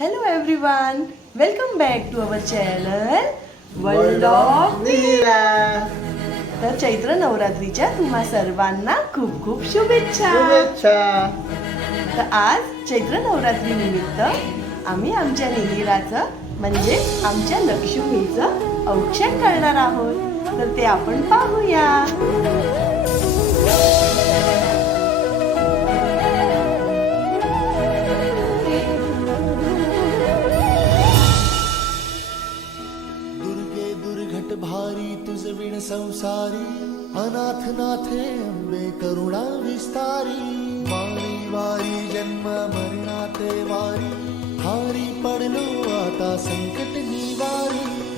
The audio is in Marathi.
Everyone, welcome back to our channel World of Nira तर चैत्र नवरात्रीच्या तुम्हा सर्वांना खूप खूप शुभेच्छा. शुभेच्छा. तर आज चैत्र नवरात्री निमित्त आम्ही आमच्या निधिराचं म्हणजे आमच्या लक्ष्मीचं औक्षण करणार आहोत. तर ते आपण पाहूया. दुर्घट तुझ विण संसारी अनाथ नाथे अंबे करुणा विस्तारी. वारी वारी जन्म मरणाते वारी हारी पडलो आता संकट निवारी.